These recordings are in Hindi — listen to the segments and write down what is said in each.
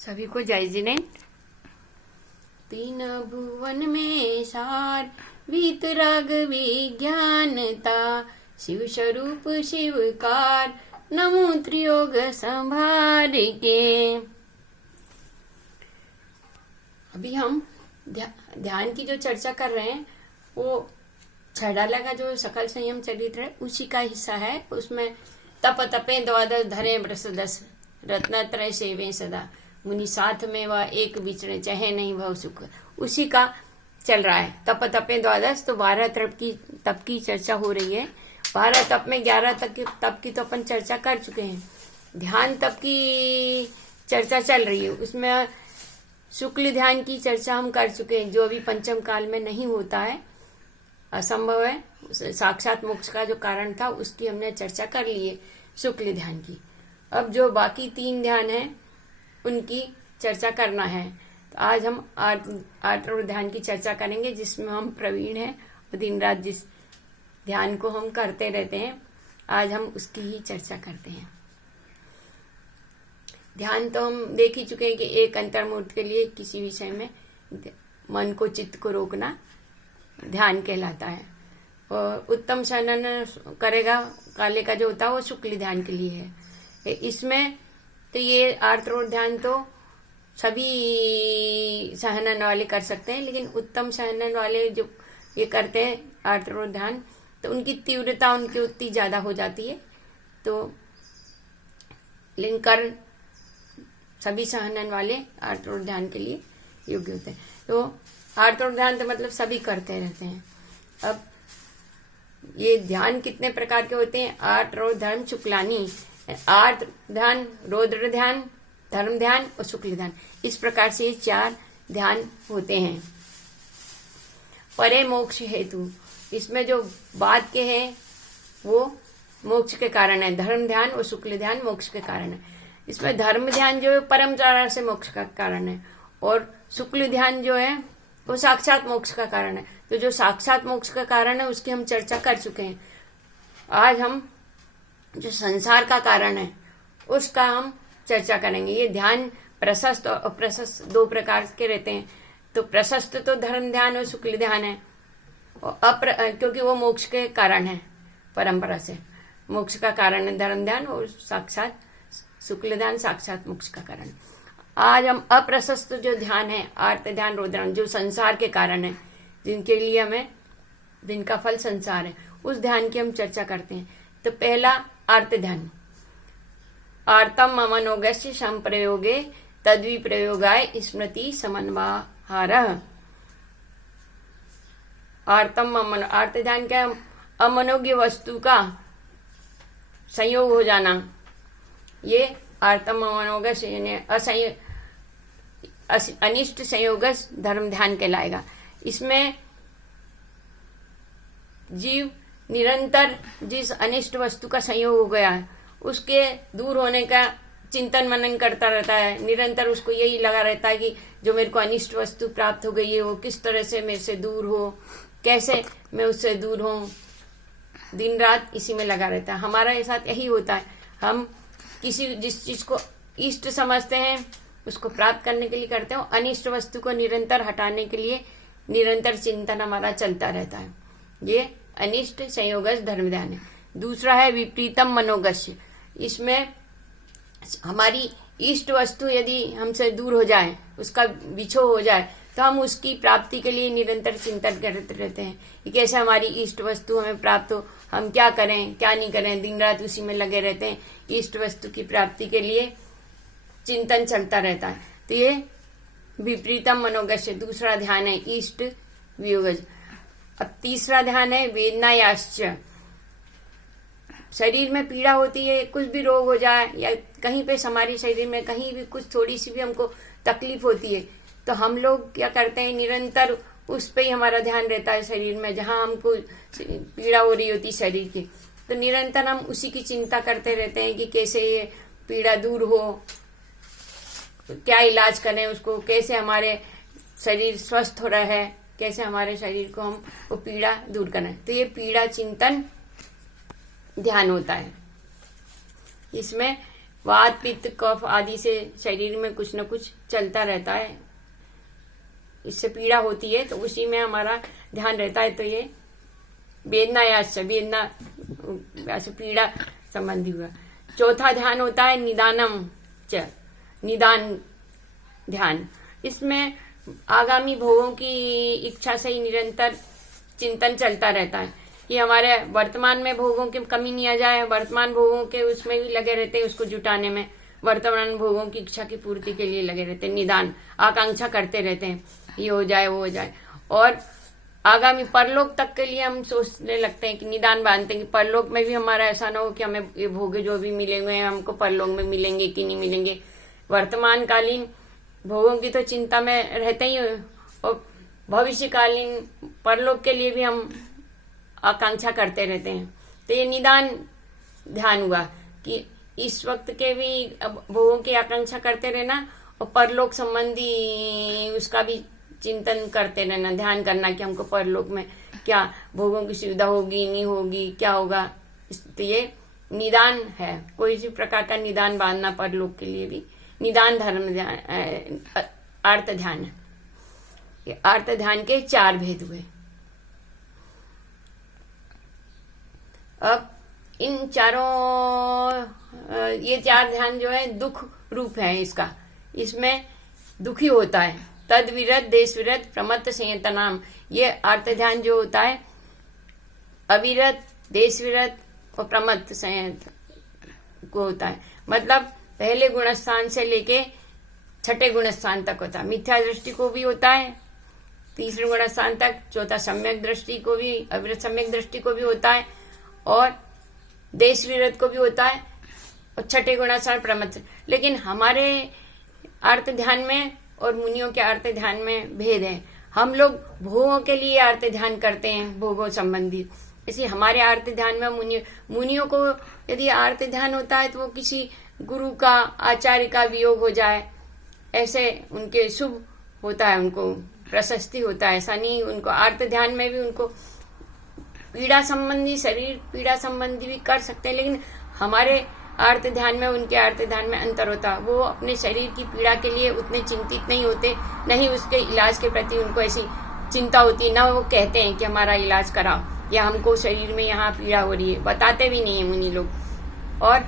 सभी को जय जिनेन्द्र। तीन भुवन में सार वीतराग विज्ञानता, शिव स्वरूप शिवकार, नमो त्रियोग संभार के। अभी हम ध्यान की जो चर्चा कर रहे हैं वो छड़ाला का जो सकल संयम चरित्र है उसी का हिस्सा है। उसमें तप तपे द्वादश धरे ब्रस दस, रत्नत्रय सेवे सदा, मुनि साथ में वह एक विचरे चाहे नहीं भव सुख, उसी का चल रहा है। तप तपे द्वादश, तो 12 तप की चर्चा हो रही है। 12 तप में 11 तप की तो अपन चर्चा कर चुके हैं। ध्यान तप की चर्चा चल रही है, उसमें शुक्ल ध्यान की चर्चा हम कर चुके हैं, जो अभी पंचम काल में नहीं होता है, असंभव है। साक्षात मोक्ष का जो कारण था उसकी हमने चर्चा कर ली है, शुक्ल ध्यान की। अब जो बाकी 3 ध्यान है उनकी चर्चा करना है। तो आज हम आठ ध्यान की चर्चा करेंगे, जिसमें हम प्रवीण हैं और दिन रात जिस ध्यान को हम करते रहते हैं, आज हम उसकी ही चर्चा करते हैं। ध्यान तो हम देख ही चुके हैं कि एक अंतर्मुहूर्त के लिए किसी विषय में मन को, चित्त को रोकना ध्यान कहलाता है। और उत्तम शयन करेगा काले का जो होता है वो शुक्ल ध्यान के लिए है। इसमें तो ये आर्द्रोध ध्यान तो सभी सहनन वाले कर सकते हैं, लेकिन उत्तम सहनन वाले जो ये करते हैं आर्द्रोध ध्यान, तो उनकी तीव्रता उनकी उतनी ज्यादा हो जाती है। तो लिंकर सभी सहनन वाले आर्द्रोध ध्यान के लिए योग्य होते हैं। तो आर्द्रोध ध्यान तो मतलब सभी करते रहते हैं। अब ये ध्यान कितने प्रकार के होते हैं? आर्द्रोध धर्म शुक्लानी, आर्द्र ध्यान, रौद्र ध्यान, धर्म ध्यान और शुक्ल ध्यान, इस प्रकार से ये 4 ध्यान होते हैं। परे मोक्ष हेतु, इसमें जो बाद के हैं वो मोक्ष के कारण है। धर्म ध्यान और शुक्ल ध्यान मोक्ष के कारण है। इसमें धर्म ध्यान जो है परम्परा से मोक्ष का कारण है, और शुक्ल ध्यान जो है वो साक्षात मोक्ष का कारण है। तो जो साक्षात मोक्ष का कारण है उसकी हम चर्चा कर चुके हैं। आज हम जो संसार का कारण है उसका हम चर्चा करेंगे। ये ध्यान प्रशस्त और अप्रशस्त 2 प्रकार के रहते हैं। तो प्रशस्त तो धर्म ध्यान और शुक्ल ध्यान है, और क्योंकि वो मोक्ष के कारण है, परंपरा से मोक्ष का कारण है धर्म ध्यान, और साक्षात शुक्ल ध्यान साक्षात मोक्ष का कारण। आज हम अप्रशस्त जो ध्यान है, आर्त ध्यान, रौद्र ध्यान, जो संसार के कारण है, जिनके लिए हमें, जिनका फल संसार है, उस ध्यान की हम चर्चा करते हैं। तो पहला आर्त ध्यान, आर्तम अमनोगस्य संप्रयोगे तद्वि प्रयोगाय स्मृति समन्वाहार। आर्तम अमन, आर्त ध्यान क्या? अमनोज्ञ वस्तु का संयोग हो जाना, ये आर्तम अमनोगस्य यानी अनिष्ट संयोगस धर्म ध्यान कहलाएगा। इसमें जीव निरंतर जिस अनिष्ट वस्तु का संयोग हो गया है उसके दूर होने का चिंतन मनन करता रहता है। निरंतर उसको यही लगा रहता है कि जो मेरे को अनिष्ट वस्तु प्राप्त हो गई है वो किस तरह से मेरे से दूर हो, कैसे मैं उससे दूर हूं, दिन रात इसी में लगा रहता है। हमारे साथ यही होता है। हम जिस चीज को इष्ट समझते हैं उसको प्राप्त करने के लिए करते हैं, अनिष्ट वस्तु को निरंतर हटाने के लिए निरंतर चिंतन हमारा चलता रहता है। ये अनिष्ट संयोगस धर्म ध्यान है। दूसरा है विपरीतम मनोगस्य। इसमें हमारी इष्ट वस्तु यदि हमसे दूर हो जाए, उसका बिछो हो जाए, तो हम उसकी प्राप्ति के लिए निरंतर चिंतन करते रहते हैं कि कैसे हमारी इष्ट वस्तु हमें प्राप्त हो, हम क्या करें क्या नहीं करें, दिन रात उसी में लगे रहते हैं। इष्ट वस्तु की प्राप्ति के लिए चिंतन चलता रहता है। तो ये विपरीतम मनोगस्य दूसरा ध्यान है, इष्ट वियोगज। अब तीसरा ध्यान है वेदनायाश्च। शरीर में पीड़ा होती है, कुछ भी रोग हो जाए या कहीं पे हमारे शरीर में कहीं भी कुछ थोड़ी सी भी हमको तकलीफ होती है, तो हम लोग क्या करते हैं, निरंतर उस पे ही हमारा ध्यान रहता है। शरीर में जहां हमको पीड़ा हो रही होती शरीर की, तो निरंतर हम उसी की चिंता करते रहते हैं कि कैसे ये पीड़ा दूर हो, क्या इलाज करें उसको, कैसे हमारे शरीर स्वस्थ हो रहा है, कैसे हमारे शरीर को हम वो पीड़ा दूर करें। तो ये पीड़ा चिंतन ध्यान होता है। इसमें वात पित्त कफ आदि से शरीर में कुछ न कुछ चलता रहता है, इससे पीड़ा होती है, तो उसी में हमारा ध्यान रहता है। तो ये वेदना या वेदना ऐसे पीड़ा संबंधी हुआ। चौथा ध्यान होता है निदानम च, निदान ध्यान। इसमें आगामी भोगों की इच्छा से ही निरंतर चिंतन चलता रहता है कि हमारे वर्तमान में भोगों की कमी नहीं आ जाए, वर्तमान भोगों के उसमें भी लगे रहते हैं, उसको जुटाने में, वर्तमान भोगों की इच्छा की पूर्ति के लिए लगे रहते हैं, निदान आकांक्षा करते रहते हैं, ये हो जाए वो हो जाए। और आगामी परलोक तक के लिए हम सोचने लगते हैं कि निदान बांधते हैं कि परलोक में भी हमारा ऐसा ना हो कि हमें ये भोग जो भी मिलेंगे हमको परलोक में मिलेंगे कि नहीं मिलेंगे। वर्तमान कालीन भोगों की तो चिंता में रहते ही, और भविष्यकालीन परलोक के लिए भी हम आकांक्षा करते रहते हैं। तो ये निदान ध्यान हुआ कि इस वक्त के भी भोगों की आकांक्षा करते रहना और परलोक संबंधी उसका भी चिंतन करते रहना, ध्यान करना कि हमको परलोक में क्या भोगों की सुविधा होगी नहीं होगी, क्या होगा। तो ये निदान है, कोई भी प्रकार का निदान बांधना परलोक के लिए भी निदान धर्म ध्यान, अर्थ ध्यान है। ये अर्थ ध्यान के 4 भेद हुए। अब इन चारों ये 4 ध्यान जो है दुख रूप है इसका, इसमें दुखी होता है। तद विरत देश विरत प्रमत्त संयतनाम, ये अर्थ ध्यान जो होता है अविरत देश विरत और प्रमत्त संयत को होता है। मतलब पहले गुणस्थान से लेके 6ठे गुणस्थान तक होता है। मिथ्या दृष्टि को भी होता है 3रे गुणस्थान तक, चौथा सम्यक दृष्टि को भी, अविरत सम्यक दृष्टि को भी होता है, और देश विरत को भी होता है, और 6ठे गुणस्थान प्रमत्त। लेकिन हमारे अर्थ ध्यान में और मुनियों के अर्थ ध्यान में भेद है। हम लोग भोगों के लिए अर्थ ध्यान करते हैं, भोगों संबंधी। इसलिए हमारे अर्थ ध्यान में मुनियों को यदि अर्थ ध्यान होता है तो वो किसी गुरु का, आचार्य का वियोग हो जाए, ऐसे उनके शुभ होता है, उनको प्रशस्ति होता है। ऐसा नहीं, उनको अर्थ ध्यान में भी उनको पीड़ा संबंधी, शरीर पीड़ा संबंधी भी कर सकते हैं, लेकिन हमारे अर्थ ध्यान में उनके अर्थ ध्यान में अंतर होता है। वो अपने शरीर की पीड़ा के लिए उतने चिंतित नहीं होते, नहीं उसके इलाज के प्रति उनको ऐसी चिंता होती है, ना वो कहते हैं कि हमारा इलाज कराओ या हमको शरीर में यहाँ पीड़ा हो रही है, बताते भी नहीं है मुनि लोग। और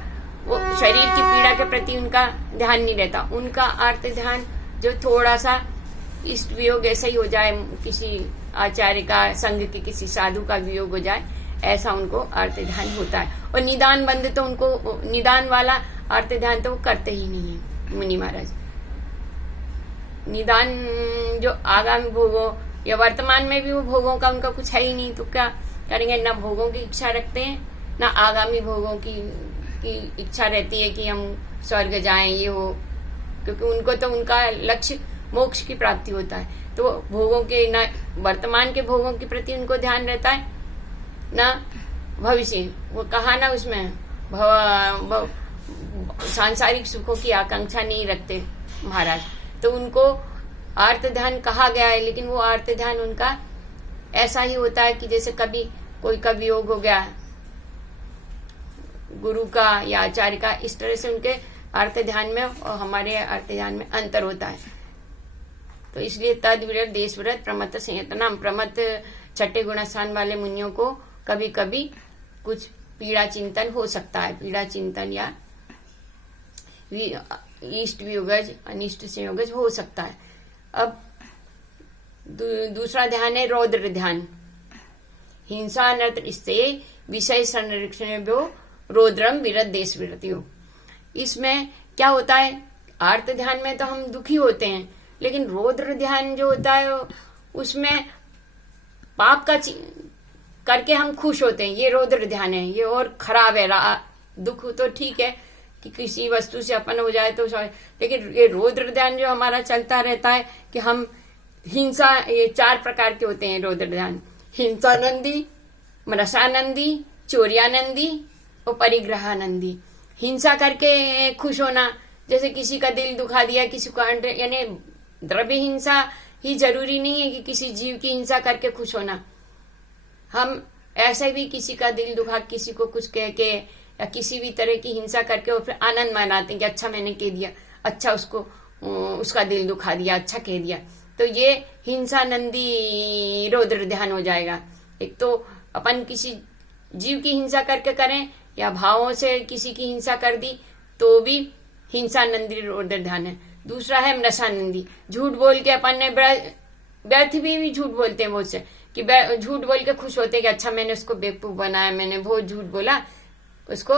वो शरीर की पीड़ा के प्रति उनका ध्यान नहीं रहता। उनका अर्थ ध्यान जो थोड़ा सा इष्ट वियोग ऐसा ही हो जाए, किसी आचार्य का, संघ के किसी साधु का वियोग हो जाए, ऐसा उनको अर्थ ध्यान होता है। और निदान बंद तो उनको, निदान वाला अर्थ ध्यान तो वो करते ही नहीं है मुनि महाराज। निदान जो आगामी भोगों या वर्तमान में भी वो भोगों का उनका कुछ है ही नहीं, तो क्या करेंगे। ना भोगों की इच्छा रखते हैं, ना आगामी भोगों की इच्छा रहती है कि हम स्वर्ग जाएं, ये हो, क्योंकि उनको तो उनका लक्ष्य मोक्ष की प्राप्ति होता है। तो भोगों के, ना वर्तमान के भोगों के प्रति उनको ध्यान रहता है, ना भविष्य। वो कहा ना उसमें सांसारिक सुखों की आकांक्षा नहीं रखते महाराज, तो उनको अर्थ ध्यान कहा गया है। लेकिन वो अर्थ ध्यान उनका ऐसा ही होता है कि जैसे कभी कोई का वियोग हो गया गुरु का या आचार्य का, इस तरह से उनके अर्थ ध्यान में और हमारे अर्थ ध्यान में अंतर होता है। तो इसलिए तद विरत देश विरत प्रमत्त संयतनाम, प्रमत्त 6ठे गुणस्थान वाले मुनियों को कभी कभी कुछ पीड़ा चिंतन हो सकता है, पीड़ा चिंतन या इष्ट वियोगज अनिष्ट संयोगज हो सकता है। अब दूसरा ध्यान है रौद्र ध्यान। हिंसा अनर्थ इससे विषय संरक्षण रौद्रम विरत देश विरतियो। इसमें क्या होता है, अर्थ ध्यान में तो हम दुखी होते हैं, लेकिन रौद्र ध्यान जो होता है उसमें पाप का करके हम खुश होते हैं। ये रौद्र ध्यान है, ये और खराब है। दुख तो ठीक है कि किसी वस्तु से अपन हो जाए तो, लेकिन ये रौद्र ध्यान जो हमारा चलता रहता है कि हम हिंसा, ये 4 प्रकार के होते हैं रौद्र ध्यान। हिंसानंदी, मरसानंदी, चौर्यानंदी और परिग्रहानंदी। हिंसा करके खुश होना, जैसे किसी का दिल दुखा दिया, किसी को, यानी द्रव्य हिंसा ही जरूरी नहीं है कि किसी जीव की हिंसा करके खुश होना। हम ऐसे भी किसी का दिल दुखा, किसी को कुछ कह के या किसी भी तरह की हिंसा करके और फिर आनंद मनाते हैं कि अच्छा मैंने कह दिया, अच्छा उसको उसका दिल दुखा दिया, अच्छा कह दिया, तो ये हिंसा नंदी रौद्र ध्यान हो जाएगा। एक तो अपन किसी जीव की हिंसा करके करें या भावों से किसी की हिंसा कर दी तो भी हिंसा नंदी रौद्र ध्यान है। दूसरा है मृषानंदी, झूठ बोल के अपन ने व्यर्थ भी झूठ बोलते हैं बहुत से कि झूठ बोल के खुश होते हैं कि अच्छा मैंने उसको बेवकूफ बनाया, मैंने बहुत झूठ बोला उसको,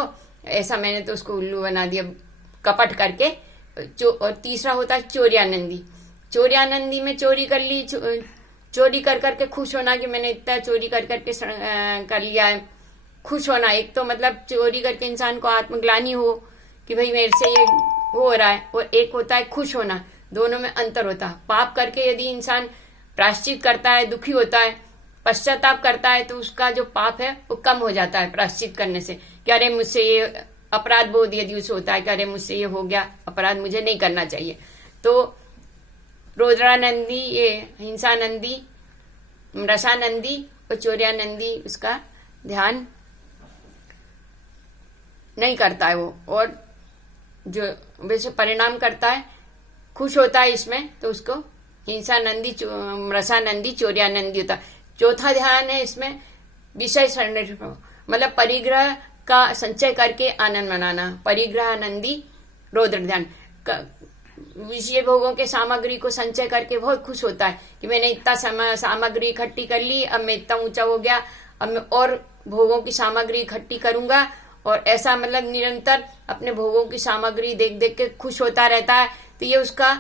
ऐसा मैंने तो उसको उल्लू बना दिया कपट करके। और तीसरा होता है चोर्यानंदी। चोर्यानंदी में चोरी कर ली, चोरी कर करके खुश होना कि मैंने इतना चोरी कर करके कर लिया है, खुश होना। एक तो मतलब चोरी करके इंसान को आत्मग्लानि हो कि भाई मेरे से ये हो रहा है, और एक होता है खुश होना, दोनों में अंतर होता है। पाप करके यदि इंसान प्रायश्चित करता है, दुखी होता है, पश्चाताप करता है, तो उसका जो पाप है वो कम हो जाता है प्रायश्चित करने से कि अरे मुझसे ये अपराध बोध यदि उसे होता है कि अरे मुझसे ये हो गया अपराध, मुझे नहीं करना चाहिए। तो रौद्रानंदी, ये हिंसानंदी, रसानंदी और चौर्यानंदी उसका ध्यान नहीं करता है वो, और जो वैसे परिणाम करता है खुश होता है इसमें, तो उसको हिंसानंदी, रसानंदी, चौर्यानंदी होता है। चौथा ध्यान है इसमें विषय संरक्षण, मतलब परिग्रह का संचय करके आनंद मनाना, परिग्रहानंदी रौद्र ध्यान। विषय भोगों के सामग्री को संचय करके बहुत खुश होता है कि मैंने इतना सामग्री इकट्ठी कर ली, अब मैं इतना ऊंचा हो गया, अब मैं और भोगों की सामग्री इकट्ठी करूंगा, और ऐसा मतलब निरंतर अपने भोगों की सामग्री देख देख के खुश होता रहता है। तो ये उसका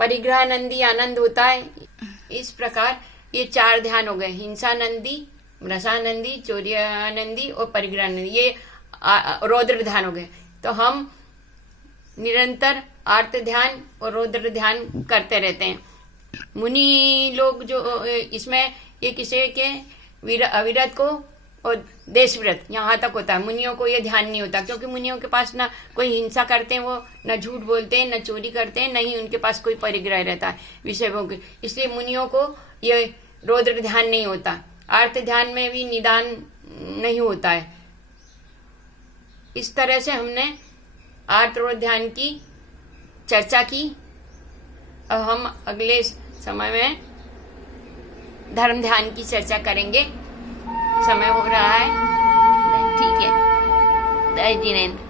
परिग्रहानंदी आनंद होता है। इस प्रकार ये 4 ध्यान हो गए, हिंसानंदी, रसानंदी, चौर्यानंदी और परिग्रहानंदी, ये रौद्र ध्यान हो गए। तो हम निरंतर आर्त ध्यान और रौद्र ध्यान करते रहते हैं। मुनि लोग जो इसमें ये किसी के अविरत को और देशव्रत यहाँ तक होता है, मुनियों को ये ध्यान नहीं होता, क्योंकि मुनियों के पास ना कोई हिंसा करते हैं, वो न झूठ बोलते हैं, न चोरी करते हैं, न ही उनके पास कोई परिग्रह रहता है विषय भोग, इसलिए मुनियों को ये रौद्र ध्यान नहीं होता। आर्त ध्यान में भी निदान नहीं होता है। इस तरह से हमने आर्त रौद्र ध्यान की चर्चा की। अब हम अगले समय में धर्म ध्यान की चर्चा करेंगे। समय हो रहा है, ठीक है, जय जिनेंद्र।